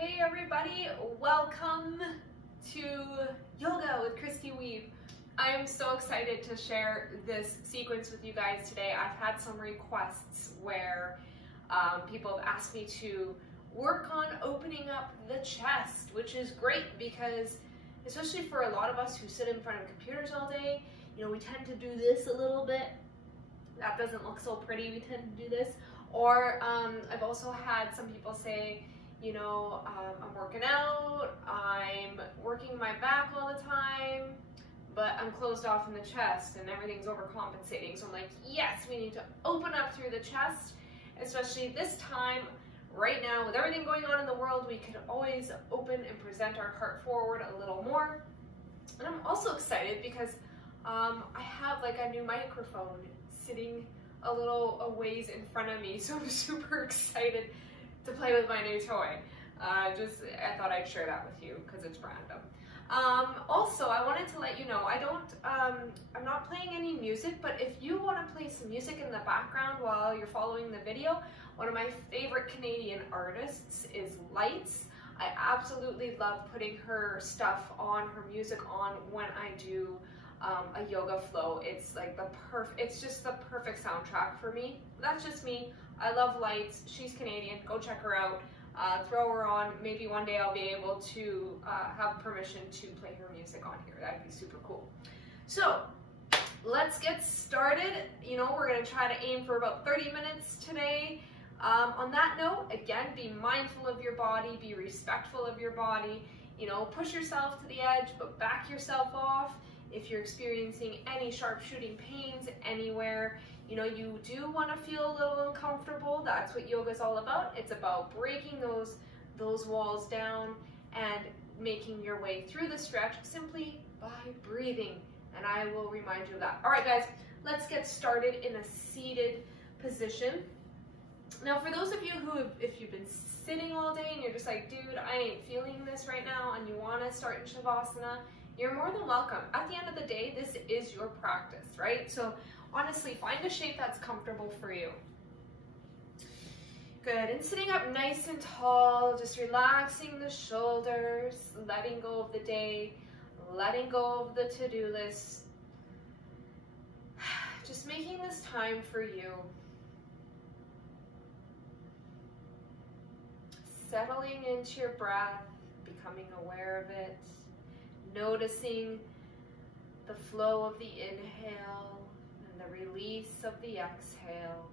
Hey everybody, welcome to Yoga with Kristy Wiebe. I am so excited to share this sequence with you guys today. I've had some requests where people have asked me to work on opening up the chest, which is great because especially for a lot of us who sit in front of computers all day, you know, we tend to do this a little bit. That doesn't look so pretty, we tend to do this. Or I've also had some people say, you know, I'm working out, I'm working my back all the time, but I'm closed off in the chest and everything's overcompensating. So I'm like, yes, we need to open up through the chest, especially this time, right now, with everything going on in the world, we could always open and present our heart forward a little more. And I'm also excited because I have like a new microphone sitting a little a ways in front of me, so I'm super excited to play with my new toy. I thought I'd share that with you because it's random. Also, I wanted to let you know, I'm not playing any music, but if you want to play some music in the background while you're following the video, one of my favorite Canadian artists is Lights. I absolutely love putting her stuff on, her music on when I do a yoga flow. It's like it's just the perfect soundtrack for me. That's just me. I love Lights. She's Canadian. Go check her out. Throw her on. Maybe one day I'll be able to have permission to play her music on here. That'd be super cool. So let's get started. You know, we're gonna try to aim for about 30 minutes today. On that note, again, be mindful of your body, be respectful of your body. You know, push yourself to the edge, but back yourself off. If you're experiencing any sharp shooting pains anywhere, you know, you do want to feel a little uncomfortable. That's what yoga is all about. It's about breaking those walls down and making your way through the stretch simply by breathing. And I will remind you of that. All right, guys, let's get started in a seated position. Now, for those of you if you've been sitting all day and you're just like, dude, I ain't feeling this right now, and you want to start in Shavasana, you're more than welcome. At the end of the day, this is your practice, right? So honestly, find a shape that's comfortable for you. Good, and sitting up nice and tall, just relaxing the shoulders, letting go of the day, letting go of the to-do list. Just making this time for you. Settling into your breath, becoming aware of it, noticing the flow of the inhale and the release of the exhale.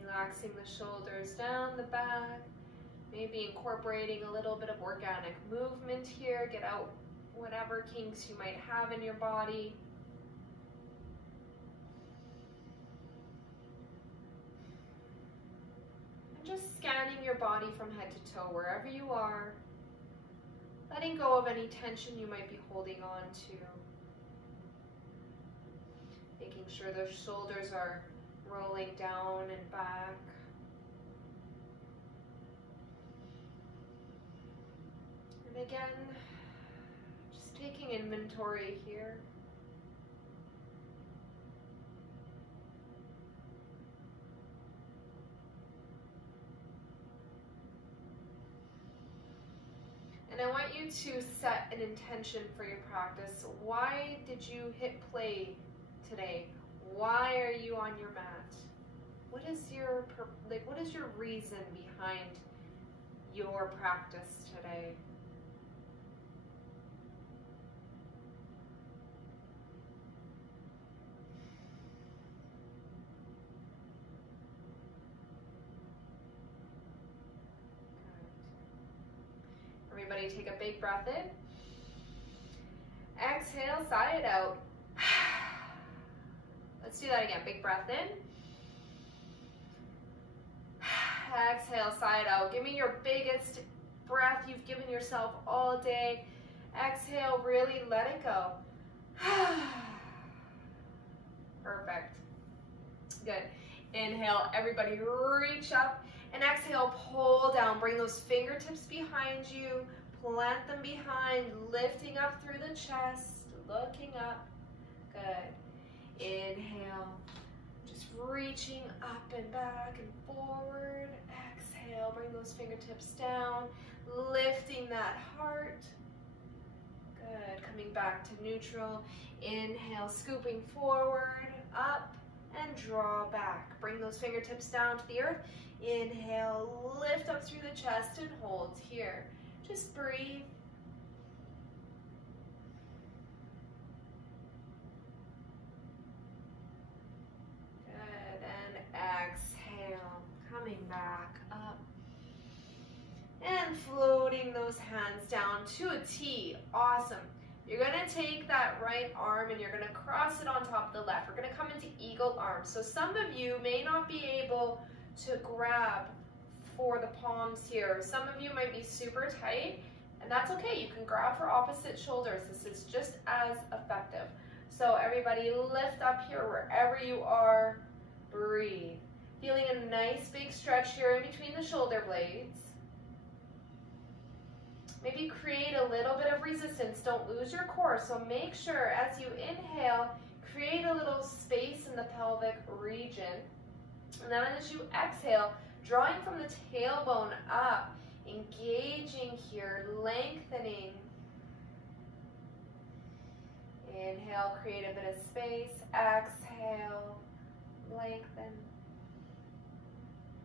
Relaxing the shoulders down the back, maybe incorporating a little bit of organic movement here. Get out whatever kinks you might have in your body. Just scanning your body from head to toe, wherever you are, letting go of any tension you might be holding on to, making sure those shoulders are rolling down and back. And again, just taking inventory here. And I want you to set an intention for your practice. Why did you hit play today? Why are you on your mat? What is your reason behind your practice today? Everybody take a big breath in. Exhale, sigh it out. Let's do that again. Big breath in. Exhale, sigh it out. Give me your biggest breath you've given yourself all day. Exhale, really let it go. Perfect. Good. Inhale, everybody reach up. And exhale, pull down. Bring those fingertips behind you. Plant them behind, lifting up through the chest, looking up. Good. Inhale, just reaching up and back and forward. Exhale, bring those fingertips down, lifting that heart. Good, coming back to neutral. Inhale, scooping forward, up, and draw back. Bring those fingertips down to the earth. Inhale, lift up through the chest and hold here. Just breathe. Good, and exhale, coming back up. And floating those hands down to a T. Awesome. You're gonna take that right arm and you're gonna cross it on top of the left. We're gonna come into eagle arms. So some of you may not be able to grab for the palms here. Some of you might be super tight, and that's okay. You can grab for opposite shoulders. This is just as effective. So everybody lift up here wherever you are. Breathe. Feeling a nice big stretch here in between the shoulder blades. Maybe create a little bit of resistance. Don't lose your core. So make sure as you inhale, create a little space in the pelvic region. And then as you exhale, drawing from the tailbone up, engaging here, lengthening. Inhale, create a bit of space. Exhale, lengthen.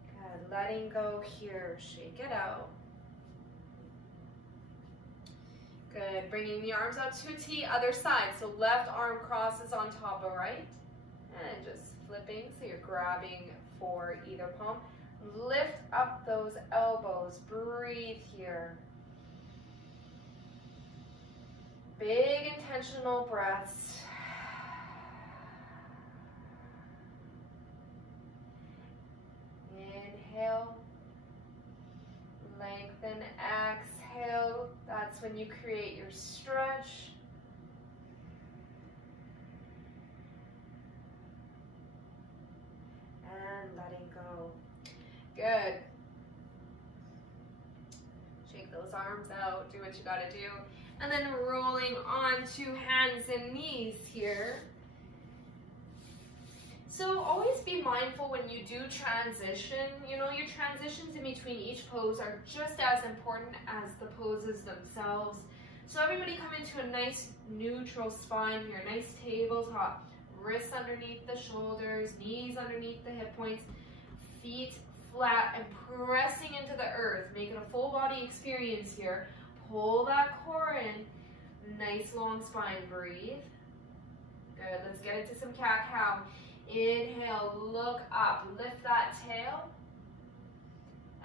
Good, letting go here, shake it out. Good, bringing the arms out to a T, other side. So left arm crosses on top of right. And just flipping, so you're grabbing for either palm. Lift up those elbows, breathe here. Big intentional breaths. Inhale, lengthen, exhale. That's when you create your stretch. And letting go. Good. Shake those arms out, do what you gotta do. And then rolling onto hands and knees here. So always be mindful when you do transition. You know, your transitions in between each pose are just as important as the poses themselves. So everybody come into a nice neutral spine here, nice tabletop. Wrists underneath the shoulders, knees underneath the hip points, feet flat and pressing into the earth. Make it a full body experience here. Pull that core in. Nice long spine. Breathe. Good. Let's get into some cat-cow. Inhale, look up, lift that tail.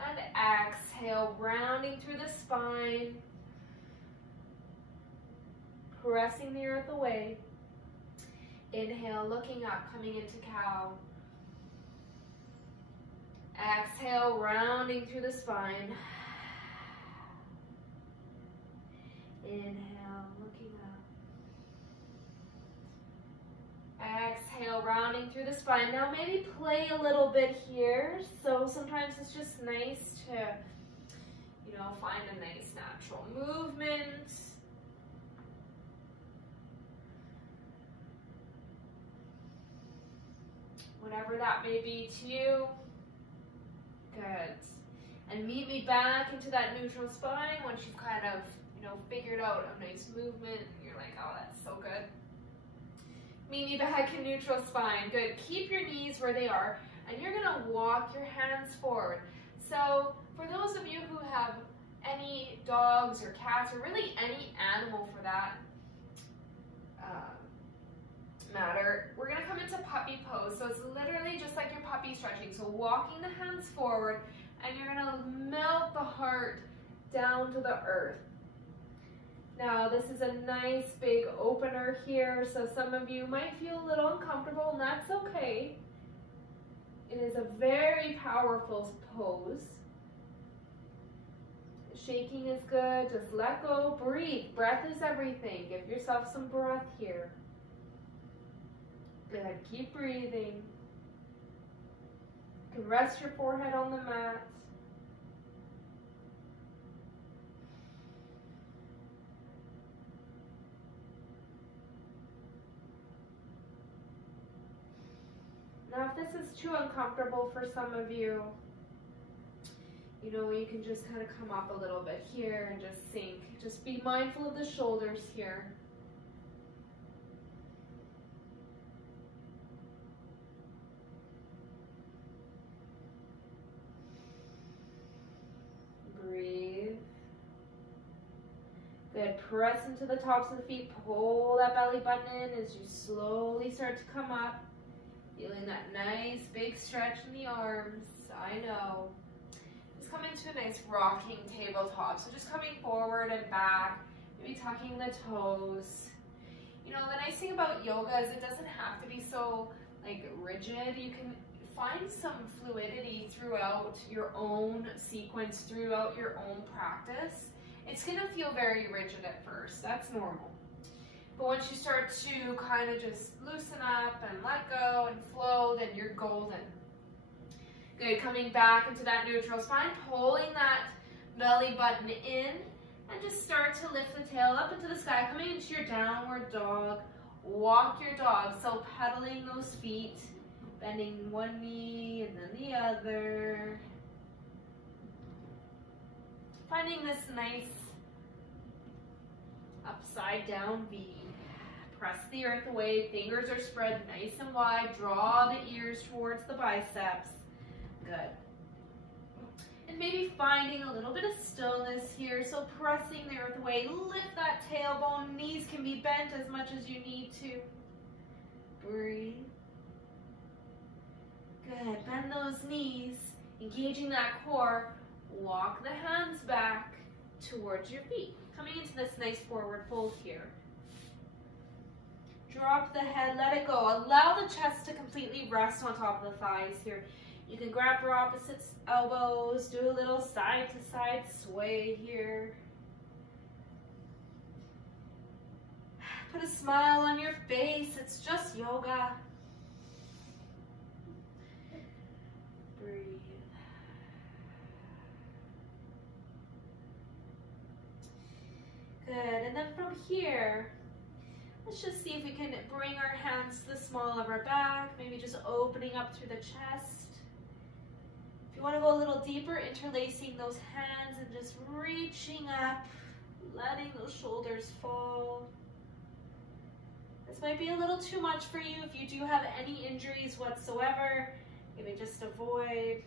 And exhale, rounding through the spine. Pressing the earth away. Inhale, looking up, coming into cow. Exhale, rounding through the spine. Inhale, looking up. Exhale, rounding through the spine. Now maybe play a little bit here. So sometimes it's just nice to, you know, find a nice natural movement. Whatever that may be to you. Good. And meet me back into that neutral spine once you've kind of, you know, figured out a nice movement. And you're like, oh, that's so good. Meet me back in neutral spine. Good. Keep your knees where they are. And you're going to walk your hands forward. So for those of you who have any dogs or cats or really any animal for that matter, we're going to come into puppy pose. So it's literally just like your puppy stretching. So walking the hands forward, and you're going to melt the heart down to the earth. Now this is a nice big opener here, so some of you might feel a little uncomfortable, and that's okay. It is a very powerful pose. Shaking is good, just let go, breathe. Breath is everything. Give yourself some breath here. Good, keep breathing. You can rest your forehead on the mat. Now, if this is too uncomfortable for some of you, you know, you can just kind of come up a little bit here and just sink. Just be mindful of the shoulders here. Breathe. Good. Press into the tops of the feet. Pull that belly button in as you slowly start to come up. Feeling that nice big stretch in the arms. I know. Just come into a nice rocking tabletop. So just coming forward and back. Maybe tucking the toes. You know, the nice thing about yoga is it doesn't have to be so like rigid. You can find some fluidity throughout your own sequence, throughout your own practice. It's going to feel very rigid at first. That's normal. But once you start to kind of just loosen up and let go and flow, then you're golden. Good. Coming back into that neutral spine, pulling that belly button in, and just start to lift the tail up into the sky, coming into your downward dog. Walk your dog. So pedaling those feet, bending one knee and then the other. Finding this nice upside down V. Press the earth away. Fingers are spread nice and wide. Draw the ears towards the biceps. Good. And maybe finding a little bit of stillness here. So pressing the earth away. Lift that tailbone. Knees can be bent as much as you need to. Breathe. Good. Bend those knees. Engaging that core. Walk the hands back towards your feet. Coming into this nice forward fold here. Drop the head, let it go. Allow the chest to completely rest on top of the thighs here. You can grab your opposite elbows, do a little side to side sway here. Put a smile on your face. It's just yoga. Breathe. Good, and then from here, let's just see if we can bring our hands to the small of our back, maybe just opening up through the chest. If you want to go a little deeper, interlacing those hands and just reaching up, letting those shoulders fall. This might be a little too much for you. If you do have any injuries whatsoever, maybe just avoid.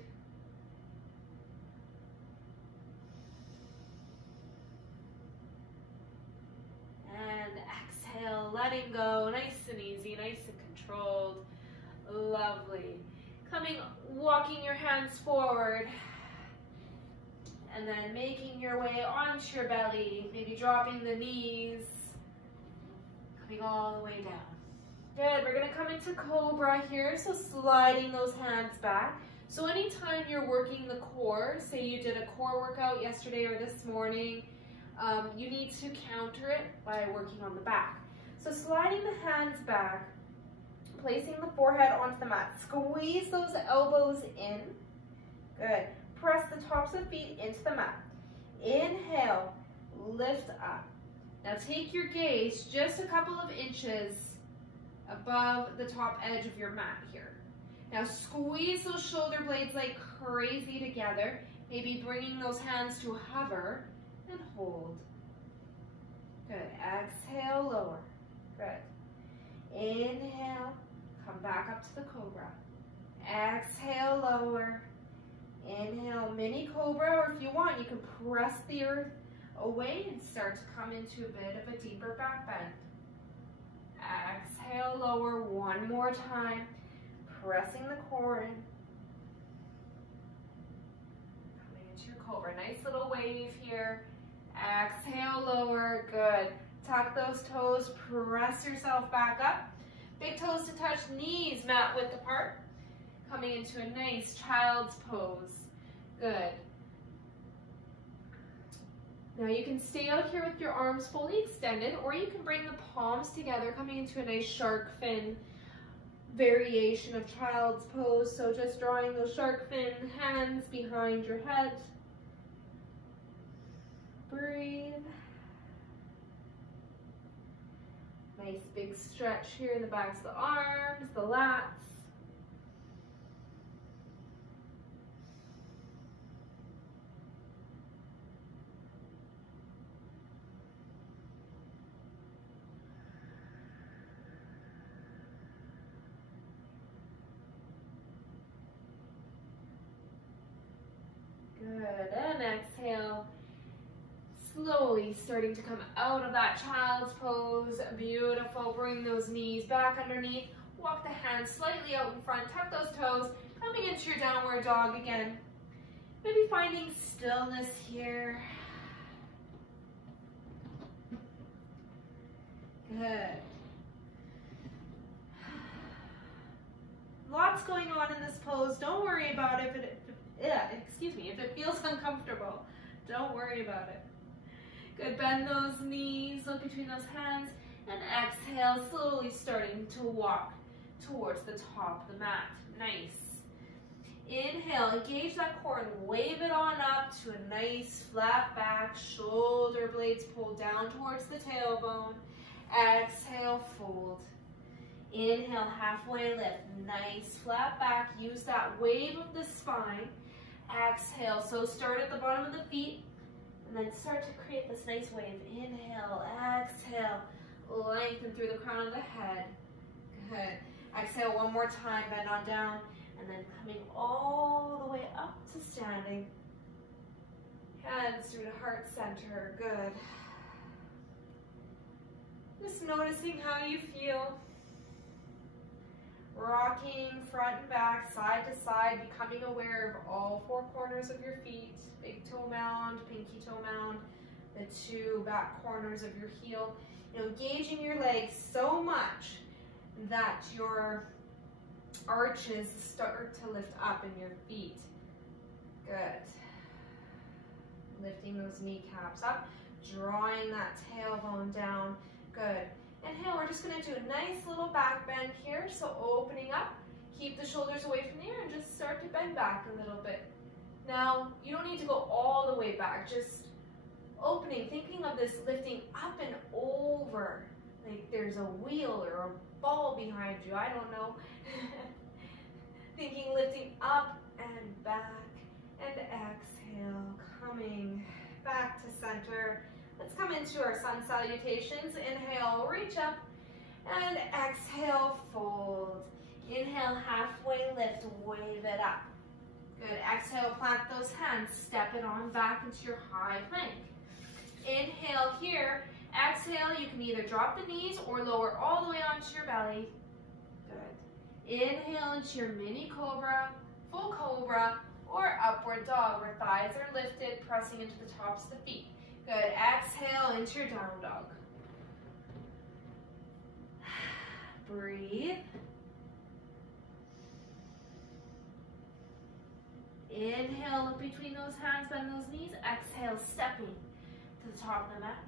And exhale, letting go, nice and easy, nice and controlled. Lovely. Walking your hands forward. And then making your way onto your belly, maybe dropping the knees. Coming all the way down. Good, we're gonna come into Cobra here, so sliding those hands back. So anytime you're working the core, say you did a core workout yesterday or this morning, you need to counter it by working on the back. So sliding the hands back, placing the forehead onto the mat. Squeeze those elbows in. Good. Press the tops of feet into the mat. Inhale, lift up. Now take your gaze just a couple of inches above the top edge of your mat here. Now squeeze those shoulder blades like crazy together, maybe bringing those hands to hover. And hold. Good. Exhale, lower. Good. Inhale, come back up to the Cobra. Exhale, lower. Inhale, mini Cobra, or if you want, you can press the earth away and start to come into a bit of a deeper back bend. Exhale, lower one more time, pressing the core in. Coming into your Cobra. Nice little wave here. Exhale, lower, good. Tuck those toes, press yourself back up. Big toes to touch, knees mat width apart. Coming into a nice child's pose. Good. Now you can stay out here with your arms fully extended, or you can bring the palms together, coming into a nice shark fin variation of child's pose. So just drawing those shark fin hands behind your head. Breathe. Nice big stretch here in the backs of the arms, the lats. starting to come out of that child's pose. Beautiful. Bring those knees back underneath. Walk the hands slightly out in front. Tuck those toes. Coming into your downward dog again. Maybe finding stillness here. Good. Lots going on in this pose. Don't worry about it if it feels uncomfortable. Don't worry about it. Good, bend those knees, look between those hands, and exhale, slowly starting to walk towards the top of the mat. Nice. Inhale, engage that core and wave it on up to a nice flat back, shoulder blades pull down towards the tailbone. Exhale, fold. Inhale, halfway lift, nice flat back. Use that wave of the spine. Exhale, so start at the bottom of the feet and then start to create this nice wave. Inhale, exhale, lengthen through the crown of the head. Good. Exhale one more time, bend on down, and then coming all the way up to standing. Hands through the heart center. Good. Just noticing how you feel. Rocking front and back, side to side, becoming aware of all four corners of your feet. Big toe mound, pinky toe mound, the two back corners of your heel. Engaging your legs so much that your arches start to lift up in your feet. Good. Lifting those kneecaps up, drawing that tailbone down. Good. Inhale, we're just going to do a nice little back bend here. So opening up, keep the shoulders away from the ear and just start to bend back a little bit. Now, you don't need to go all the way back, just opening, thinking of this lifting up and over, like there's a wheel or a ball behind you, I don't know. Thinking lifting up and back, and exhale, coming back to center. Let's come into our sun salutations. Inhale, reach up, and exhale, fold. Inhale, halfway lift, wave it up. Good, exhale, plant those hands, step it on back into your high plank. Inhale here, exhale, you can either drop the knees or lower all the way onto your belly. Good. Inhale into your mini cobra, full cobra, or upward dog where thighs are lifted, pressing into the tops of the feet. Good, exhale into your down dog. Breathe. Inhale, look between those hands, bend those knees. Exhale, stepping to the top of the mat.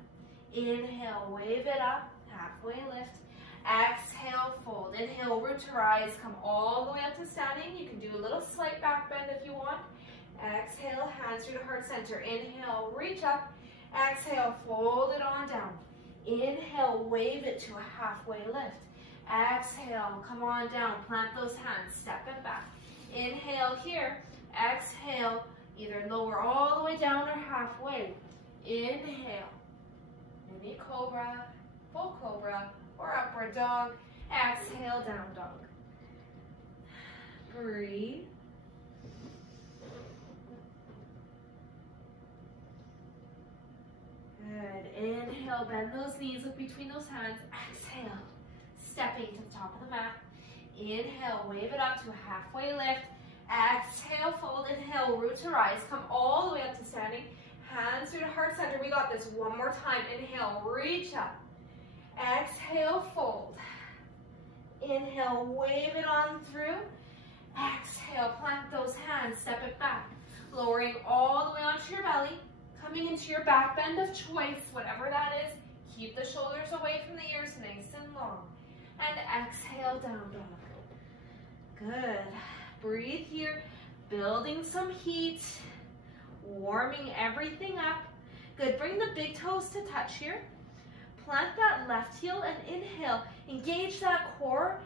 Inhale, wave it up, halfway lift. Exhale, fold. Inhale, root to rise, come all the way up to standing. You can do a little slight back bend if you want. Exhale, hands through the heart center. Inhale, reach up. Exhale, fold it on down. Inhale, wave it to a halfway lift. Exhale, come on down, plant those hands, step it back. Inhale here, exhale, either lower all the way down or halfway. Inhale, mini cobra, full cobra, or upward dog. Exhale, down dog. Breathe. Good. Inhale, bend those knees, look between those hands. Exhale, stepping to the top of the mat. Inhale, wave it up to a halfway lift. Exhale, fold. Inhale, root to rise. Come all the way up to standing. Hands through the heart center. We got this one more time. Inhale, reach up. Exhale, fold. Inhale, wave it on through. Exhale, plant those hands, step it back. Lowering all the way onto your belly. Coming into your back bend of choice, whatever that is. Keep the shoulders away from the ears, nice and long. And exhale, down dog. Good. Breathe here, building some heat, warming everything up. Good, bring the big toes to touch here. Plant that left heel and inhale. Engage that core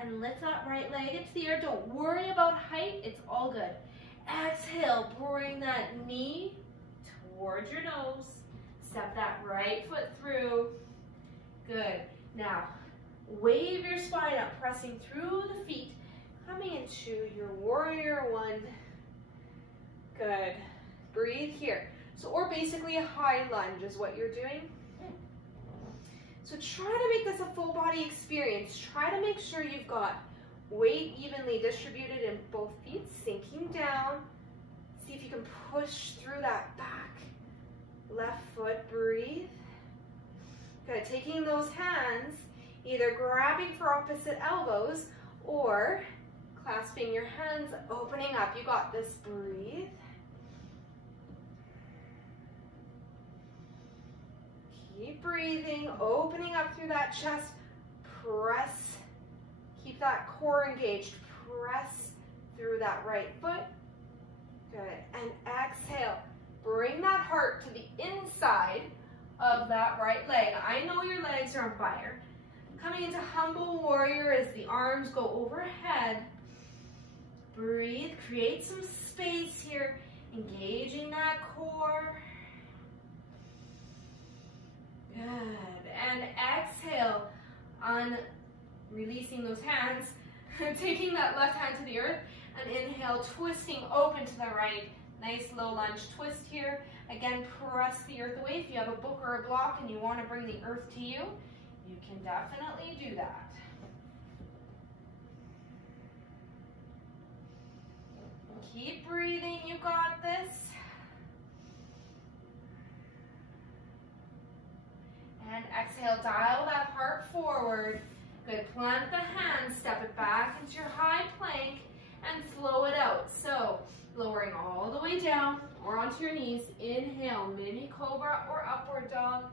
and lift that right leg into the air. Don't worry about height, it's all good. Exhale, bring that knee towards your nose. Step that right foot through. Good. Now, wave your spine up, pressing through the feet. Coming into your warrior one. Good. Breathe here. So, or basically a high lunge is what you're doing. So try to make this a full body experience. Try to make sure you've got weight evenly distributed in both feet, sinking down. See if you can push through that back left foot. Breathe. Good. Taking those hands, either grabbing for opposite elbows or clasping your hands, opening up. You got this. Breathe. Keep breathing, opening up through that chest. Press. Keep that core engaged. Press through that right foot. Good. And exhale. Bring that heart to the inside of that right leg. I know your legs are on fire. Coming into humble warrior as the arms go overhead. Breathe. Create some space here. Engaging that core. Good. And exhale on releasing those hands. Taking that left hand to the earth. And inhale, twisting open to the right. Nice low lunge twist here. Again, press the earth away. If you have a book or a block and you want to bring the earth to you, you can definitely do that. Keep breathing, you got this. And exhale, dial that heart forward. Good, plant the hands, step it back into your high plank and flow it out. So, lowering all the way down or onto your knees. Inhale, mini cobra or upward dog.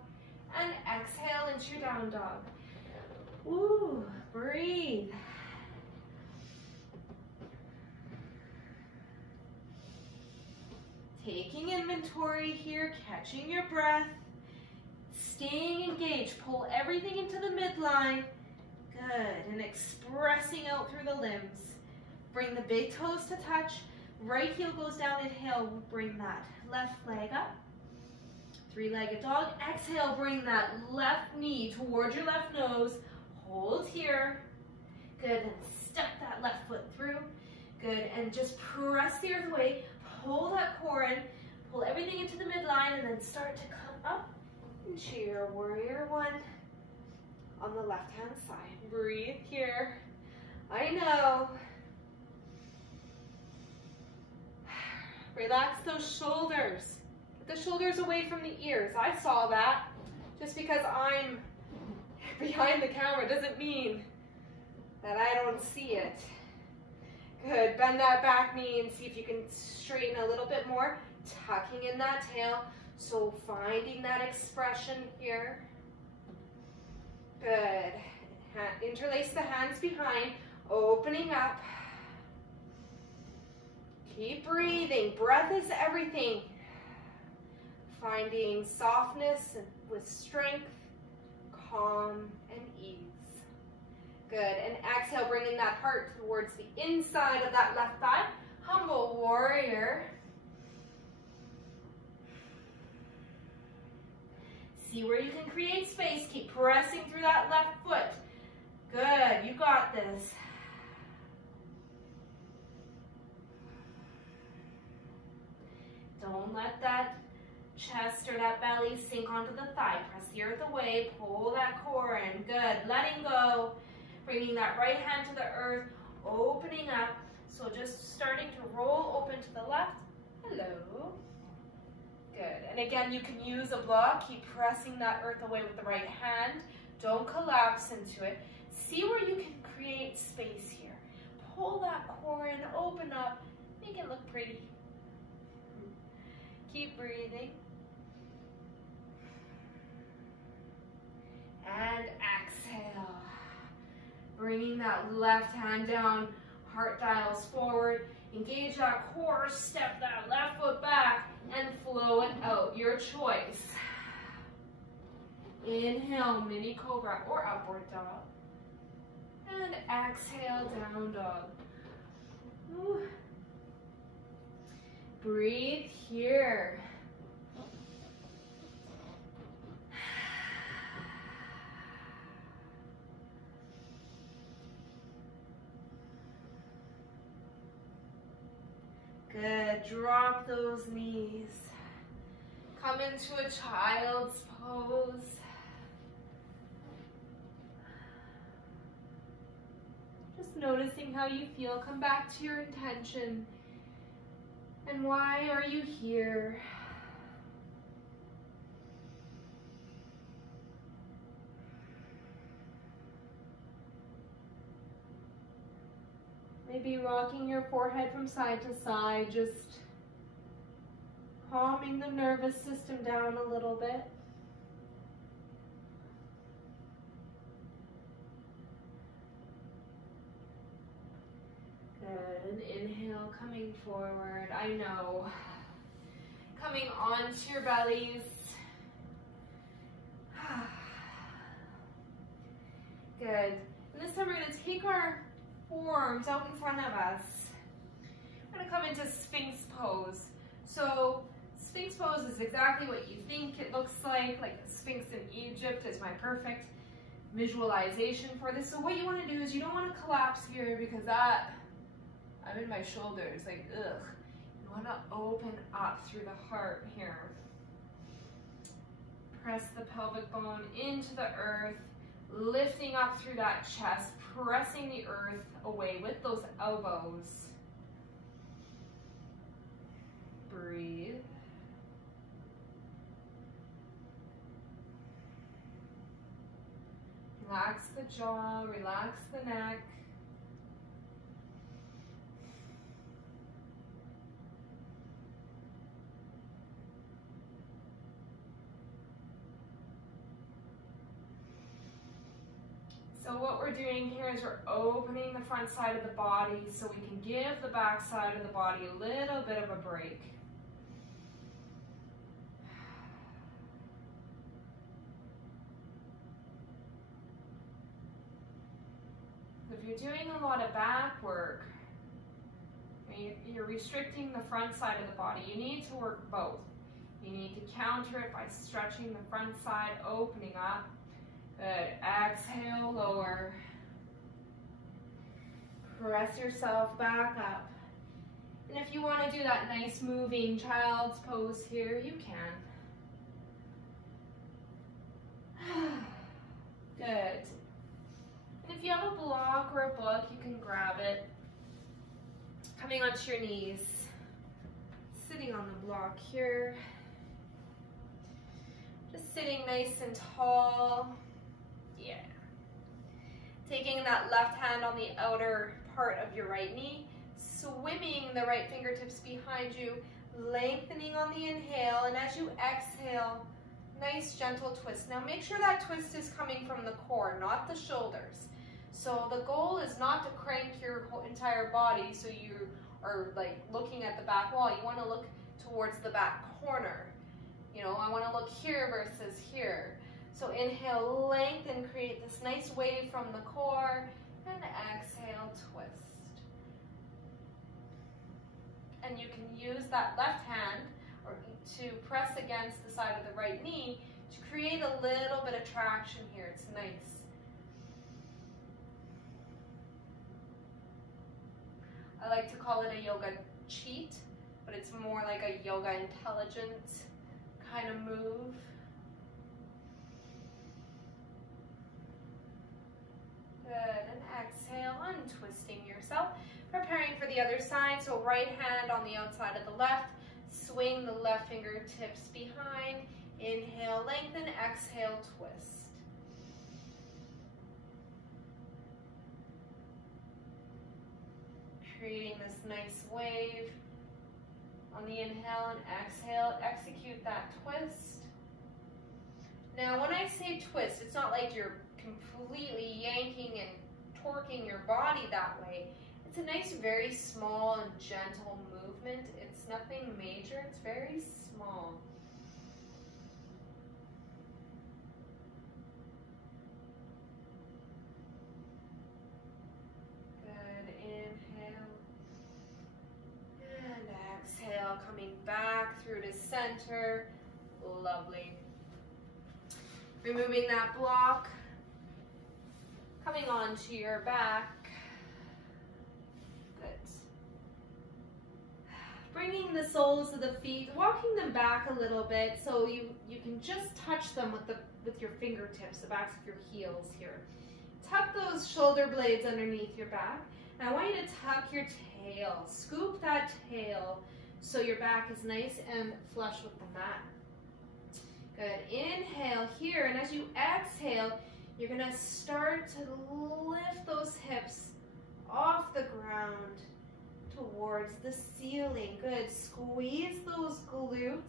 And exhale into your down dog. Ooh, breathe. Taking inventory here, catching your breath. Staying engaged, pull everything into the midline. Good, and expressing out through the limbs. Bring the big toes to touch. Right heel goes down, inhale, bring that left leg up. Three-legged dog. Exhale, bring that left knee towards your left nose. Hold here. Good, and step that left foot through. Good, and just press the earth away. Pull that core in. Pull everything into the midline, and then start to come up into your warrior one on the left-hand side. Breathe here. I know. Relax those shoulders. Get the shoulders away from the ears. I saw that. Just because I'm behind the camera doesn't mean that I don't see it. Good. Bend that back knee and see if you can straighten a little bit more. Tucking in that tail. So finding that expression here. Good. Interlace the hands behind. Opening up. Keep breathing. Breath is everything. Finding softness with strength, calm, and ease. Good. And exhale, bringing that heart towards the inside of that left thigh. Humble warrior. See where you can create space. Keep pressing through that left foot. Good. You got this. Don't let that chest or that belly sink onto the thigh. Press the earth away. Pull that core in. Good. Letting go. Bringing that right hand to the earth. Opening up. So just starting to roll open to the left. Hello. Good. And again, you can use a block. Keep pressing that earth away with the right hand. Don't collapse into it. See where you can create space here. Pull that core in. Open up. Make it look pretty. Keep breathing. And exhale. Bringing that left hand down. Heart dials forward. Engage that core. Step that left foot back. And flow it out. Your choice. Inhale, mini cobra or upward dog. And exhale, down dog. Ooh. Breathe here. Good. Drop those knees. Come into a child's pose. Just noticing how you feel. Come back to your intention. And why are you here? Maybe rocking your forehead from side to side, just calming the nervous system down a little bit. Good, and inhale, coming forward. I know. Coming onto your bellies. Good. And this time we're going to take our forearms out in front of us. We're going to come into Sphinx pose. So Sphinx pose is exactly what you think it looks like the Sphinx in Egypt is my perfect visualization for this. So what you want to do is you don't want to collapse here because I'm in my shoulders, like, ugh. You want to open up through the heart here. Press the pelvic bone into the earth, lifting up through that chest, pressing the earth away with those elbows. Breathe. Relax the jaw, relax the neck. So what we're doing here is we're opening the front side of the body so we can give the back side of the body a little bit of a break. If you're doing a lot of back work, you're restricting the front side of the body, you need to work both. You need to counter it by stretching the front side, opening up. Good. Exhale, lower. Press yourself back up. And if you want to do that nice moving child's pose here, you can. Good. And if you have a block or a book, you can grab it. Coming onto your knees. Sitting on the block here. Just sitting nice and tall. Yeah. Taking that left hand on the outer part of your right knee, swimming the right fingertips behind you, lengthening on the inhale, and as you exhale, nice gentle twist. Now make sure that twist is coming from the core, not the shoulders. So the goal is not to crank your whole entire body so you are like looking at the back wall. You want to look towards the back corner. You know, I want to look here versus here. So inhale, lengthen, create this nice wave from the core, and exhale, twist. And you can use that left hand to press against the side of the right knee to create a little bit of traction here. It's nice. I like to call it a yoga cheat, but it's more like a yoga intelligent kind of move. Good, and exhale, untwisting yourself. Preparing for the other side, so right hand on the outside of the left, swing the left fingertips behind, inhale, lengthen, exhale, twist. Creating this nice wave. On the inhale and exhale, execute that twist. Now when I say twist, it's not like you're completely yanking and torquing your body that way. It's a nice, very small and gentle movement. It's nothing major, it's very small. Good, inhale. And exhale, coming back through to center. Lovely. Removing that block. Coming onto your back. Good. bringing the soles of the feet, walking them back a little bit so you can just touch them with your fingertips, the backs of your heels here. Tuck those shoulder blades underneath your back. And I want you to tuck your tail, scoop that tail so your back is nice and flush with the mat. Good. Inhale here, and as you exhale, you're going to start to lift those hips off the ground towards the ceiling. Good. Squeeze those glutes.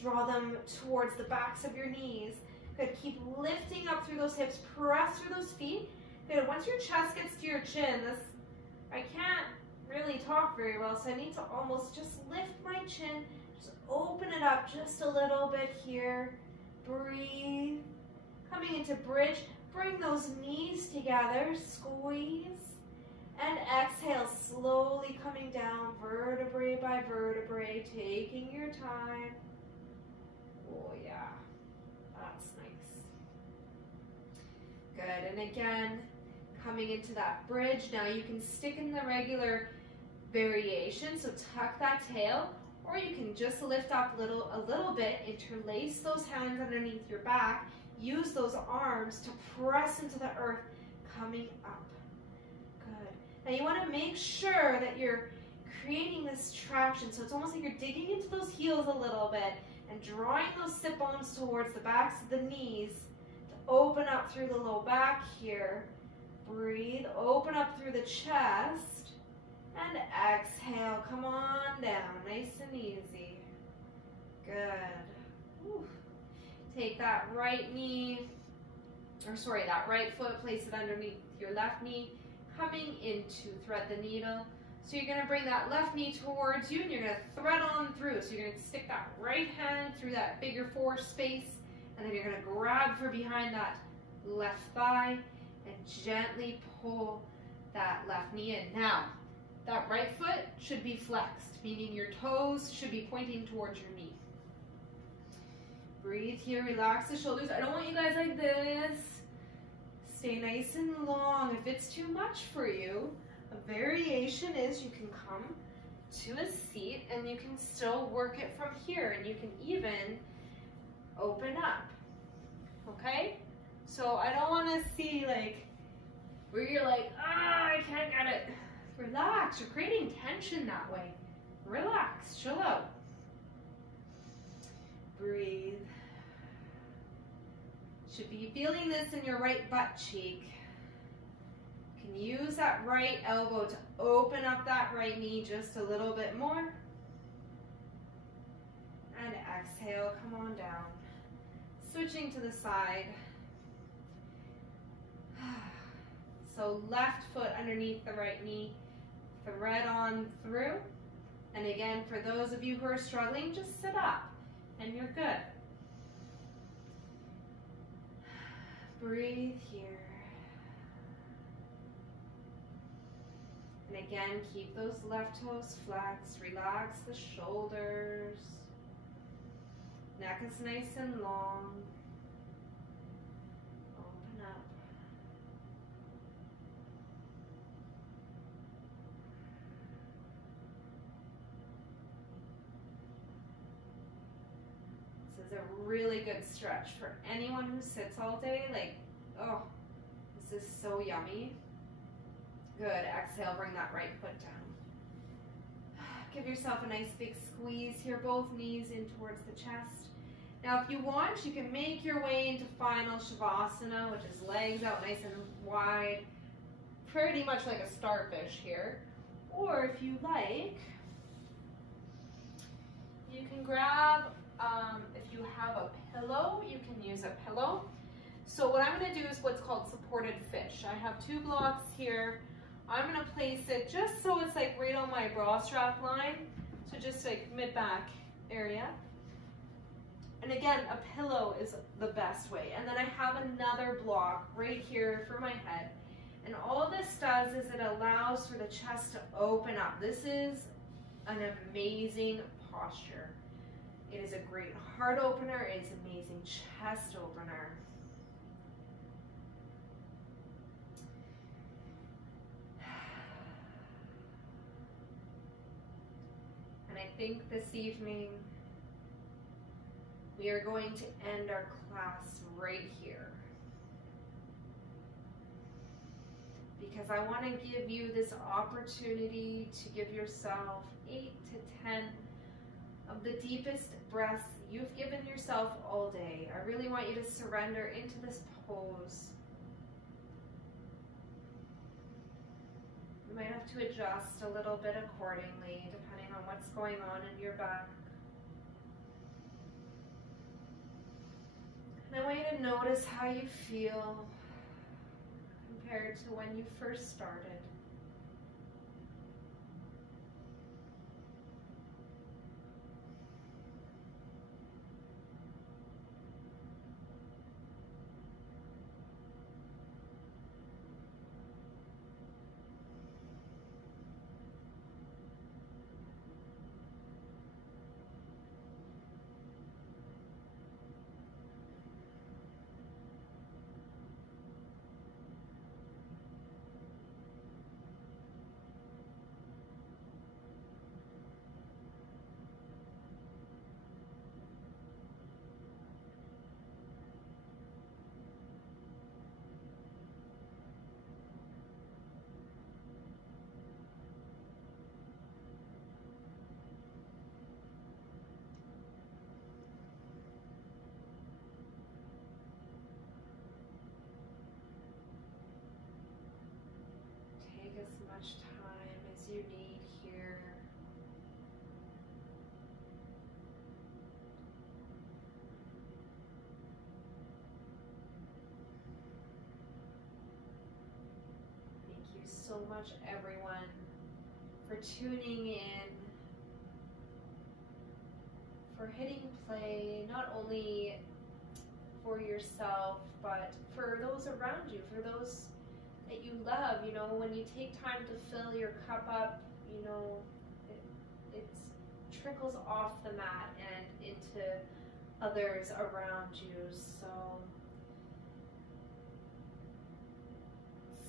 Draw them towards the backs of your knees. Good. Keep lifting up through those hips. Press through those feet. Good. Once your chest gets to your chin, I can't really talk very well, so I need to almost just lift my chin. Just open it up just a little bit here. Breathe. Coming into bridge. Bring those knees together. Squeeze. And exhale, slowly coming down, vertebrae by vertebrae, taking your time. Oh yeah, that's nice. Good, and again, coming into that bridge. Now you can stick in the regular variation, so tuck that tail, or you can just lift up a little bit, interlace those hands underneath your back, use those arms to press into the earth, coming up. Now you want to make sure that you're creating this traction, so it's almost like you're digging into those heels a little bit and drawing those sit bones towards the backs of the knees to open up through the low back here. Breathe, open up through the chest, and exhale, come on down, nice and easy. Good. Whew. Take that right right foot, place it underneath your left knee, coming into thread the needle. So you're going to bring that left knee towards you and you're going to thread on through. So you're going to stick that right hand through that figure 4 space, and then you're going to grab for behind that left thigh and gently pull that left knee in. Now, that right foot should be flexed, meaning your toes should be pointing towards your knee. Breathe here, relax the shoulders. I don't want you guys like this. Stay nice and long. If it's too much for you, a variation is you can come to a seat and you can still work it from here, and you can even open up. Okay? So I don't want to see like where you're like, I can't get it. Relax. You're creating tension that way. Relax. Chill out. Breathe. Should be feeling this in your right butt cheek. You can use that right elbow to open up that right knee just a little bit more. And exhale, come on down. Switching to the side. So left foot underneath the right knee, thread on through. And again, for those of you who are struggling, just sit up and you're good. Breathe here. And again, keep those left toes flexed. Relax the shoulders. Neck is nice and long. Open up. This is a really good stretch for anyone who sits all day. Like, oh, this is so yummy. Good. Exhale, bring that right foot down. Give yourself a nice big squeeze here, both knees in towards the chest. Now, if you want, you can make your way into final Shavasana, which is legs out nice and wide, pretty much like a starfish here. Or if you like, you can grab, if you have a pillow, you can use a pillow. So what I'm going to do is what's called supported fish. I have 2 blocks here. I'm going to place it just so it's like right on my bra strap line, so just like mid-back area. And again, a pillow is the best way. And then I have another block right here for my head. And all this does is it allows for the chest to open up. This is an amazing posture. It is a great heart opener. It is an amazing chest opener. And think this evening we are going to end our class right here. Because I want to give you this opportunity to give yourself 8 to 10 of the deepest breaths you've given yourself all day. I really want you to surrender into this pose. You might have to adjust a little bit accordingly, depending on what's going on in your back. And I want you to notice how you feel compared to when you first started. Take as much time as you need here. Thank you so much, everyone, for tuning in, for hitting play, not only for yourself, but for those around you, for those that you love. You know, when you take time to fill your cup up, you know, it trickles off the mat and into others around you.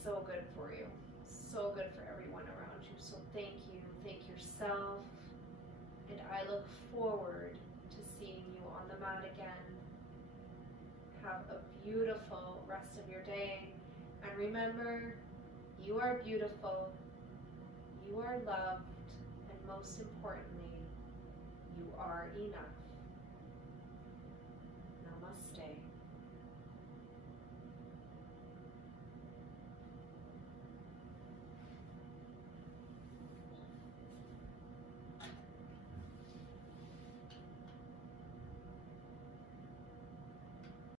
So good for you. So good for everyone around you. So thank you. Thank yourself. And I look forward to seeing you on the mat again. Have a beautiful rest of your day. And remember, you are beautiful, you are loved, and most importantly, you are enough.